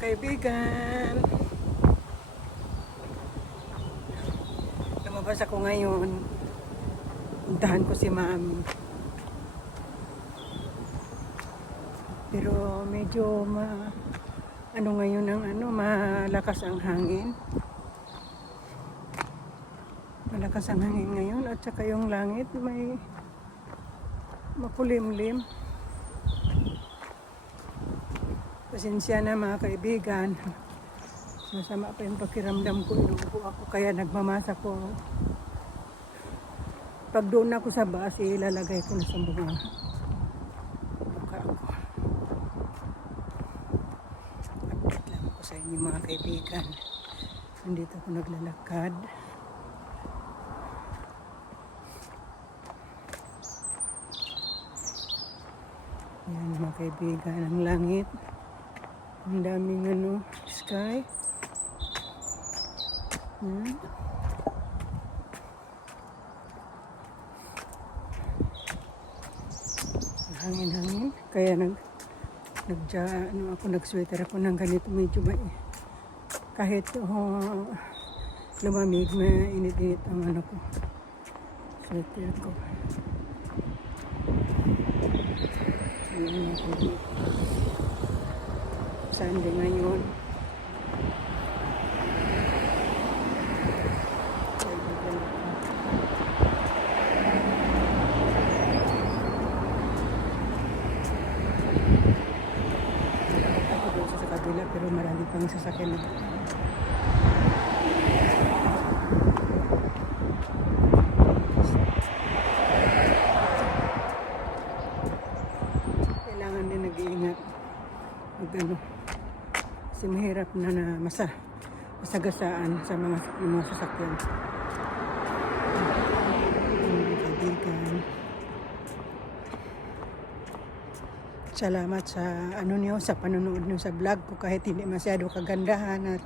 kaibigan, lumabas ako ngayon. Puntahan ko si mami, pero medyo ngayon malakas ang hangin. Malakas ang hangin ngayon at saka yung langit may makulimlim. Pasensya na mga kaibigan, masama pa yung pakiramdam ko, inuubo ako kaya nagmamasa ko. Pag doon ako sa bus, ilalagay ko na sa mukha ko. Update lang ako sa inyo mga kaibigan. Nandito ako naglalakad. Yan mga kaibigan, ang langit. Ang daming sky. Yan. Hangin-hangin. Kaya nag-sweater ako ng ganito. Medyo kahit lumamig, mainit-init ang ko. Sweater ko. Ayan ako. Sunday ngayon. Ako doon sa kabila pero marami pang sasakyan na. Kailangan din nag-iingat. Kasi mahirap na masagasaan sa mga sasakyan. Kaibigan. Salamat sa sa panonood niyo sa vlog ko kahit hindi masyado kagandahan at